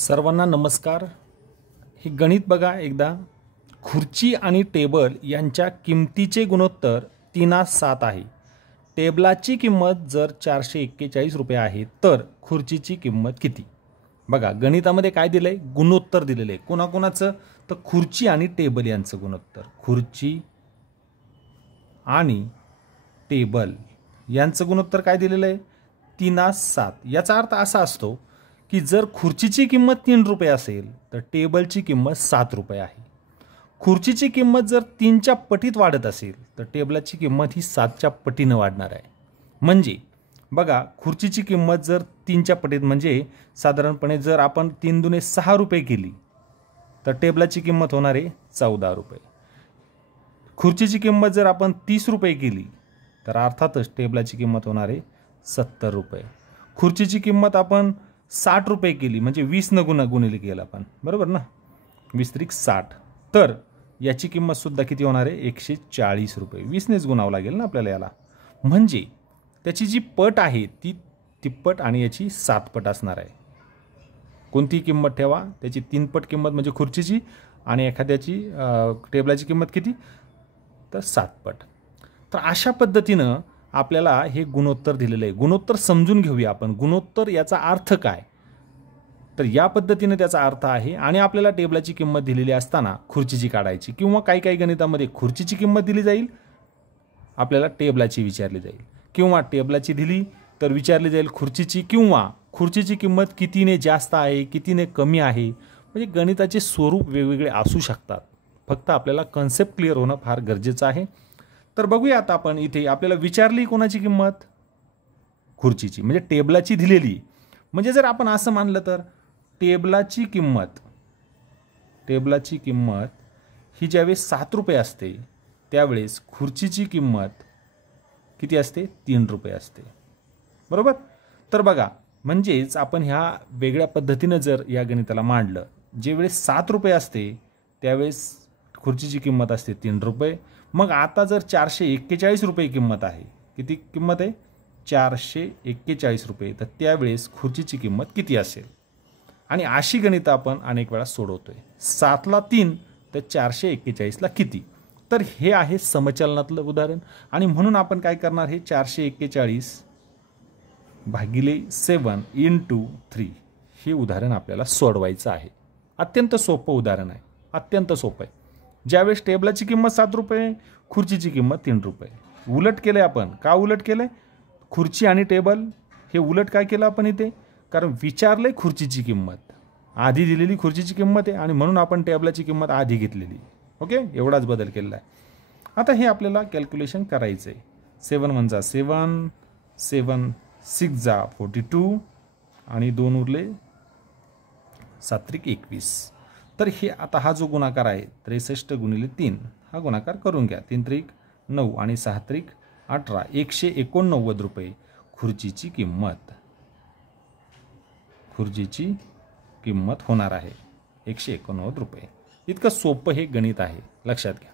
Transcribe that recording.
सर्वांना नमस्कार। हे गणित बघा एकदा। खुर्ची आणि टेबल यांच्या किमतीचे गुणोत्तर 3:7 आहे। टेबलाची किंमत जर 441 रुपये आहे तर खुर्चीची किंमत किती? बघा गणितामध्ये काय दिलंय, गुणोत्तर दिलेले आहे। कोणाकोणाचं? तर खुर्ची आणि टेबल यांचं गुणोत्तर। खुर्ची आणि टेबल यांचं गुणोत्तर काय दिलेलं आहे? 3:7। याचा अर्थ असा असतो की जर खुर्चीची किंमत 3 रुपये असेल तर टेबलची किंमत 7 रुपये आहे। खुर्चीची किंमत जर 3च्या पटीत वाढत असेल तर टेबलाची किंमत ही 7च्या पटीने वाढणार आहे। म्हणजे बघा खुर्चीची किंमत जर 3च्या पटीत म्हणजे साधारणपणे जर आपण 3 दुने 6 रुपये केली तर टेबलाची किंमत होणार आहे 14 रुपये। खुर्चीची किंमत जर आपण 30 रुपये केली तर अर्थातच टेबलाची किंमत होणार आहे 70 रुपये। खुर्चीची किंमत आपण 60 रुपये केली म्हणजे 20 न गुणिले केलं आपण, बरोबर ना, 20 त्रिक 60, तर याची किंमत सुद्धा किती होणार आहे? 140 रुपये। 20 नेच गुणावं लागेल ना आपल्याला याला। म्हणजे त्याची जी पट आहे ती तिप्पट आणि याची 7 पट असणार आहे। कोणती किंमत ठेवा? त्याची 3 पट किंमत म्हणजे खुर्चीची, आणि एखाद्याची टेबलाची किंमत किती? तर 7 पट। तर अशा पद्धतीनं आपल्याला हे गुणोत्तर दिलेलं आहे। गुणोत्तर समजून घेऊया आपण। गुणोत्तर याचा अर्थ काय? तर या पद्धतीने त्याचा अर्थ आहे। आणि आपल्याला टेबलाची किंमत दिलेली असताना खुर्चीची काढायची, किंवा काही गणितामध्ये खुर्चीची किंमत दिली जाईल, आपल्याला टेबलाची विचारली जाईल, किंवा टेबलाची दिली तर विचारली जाईल खुर्चीची, किंवा खुर्चीची किंमत कितीने जास्त आहे कितीने कमी आहे। म्हणजे गणिताचे स्वरूप वेगवेगळे असू शकतात। फक्त आपल्याला कन्सेप्ट क्लिअर होणं फार गरजेचं आहे। तर बघूया आता आपण इथे आपल्याला विचारली कोणाची किंमत? खुर्चीची, म्हणजे टेबलाची दिलेली। म्हणजे जर आपण असं मानलं तर टेबलाची किंमत ही ज्यावेळेस 7 रुपये असते त्यावेळेस खुर्चीची किंमत किती असते? 3 रुपये असते, बरोबर। तर बघा म्हणजेच आपण ह्या वेगळ्या पद्धतीनं जर या गणिताला मांडलं, ज्यावेळेस 7 रुपये असते त्यावेळेस खुर्चीची किंमत असते 3 रुपये। मग आता जर 441 रुपये किंमत आहे, किती किंमत आहे? 441 रुपये, तर त्यावेळेस खुर्चीची किंमत किती असेल? आणि अशी गणितं आपण अनेक वेळा सोडवतोय। 7ला 3 तर 441ला किती? तर हे आहे समचलनातलं उदाहरण। आणि म्हणून आपण काय करणार? हे 441 भागिले 7 इंटू 3 हे उदाहरण आपल्याला सोडवायचं आहे। अत्यंत सोपं उदाहरण आहे, अत्यंत सोपं आहे। ज्यावेळेस टेबलाची किंमत 7 रुपये, खुर्चीची किंमत 3 रुपये। उलट केलंय आपण। का उलट केलंय? खुर्ची आणि टेबल हे उलट काय केलं आपण इथे? कारण विचारलंय खुर्चीची किंमत, आधी दिलेली खुर्चीची किंमत आहे, आणि म्हणून आपण टेबलाची किंमत आधी घेतलेली। ओके, एवढाच बदल केलेला आहे। आता हे आपल्याला कॅल्क्युलेशन करायचं आहे। 7 1 जा 7, 7 6 जा 42, आणि 2 उरले 7 त्रिक 21। तर हे आता हा जो गुणाकार आहे 63 गुणिले 3 हा गुणाकार करून घ्या। 3 त्रिक 9 आणि 6 त्रिक 18, 189 रुपये खुर्चीची किंमत होणार आहे। 189 रुपये। इतकं सोपं हे गणित आहे, लक्षात घ्या।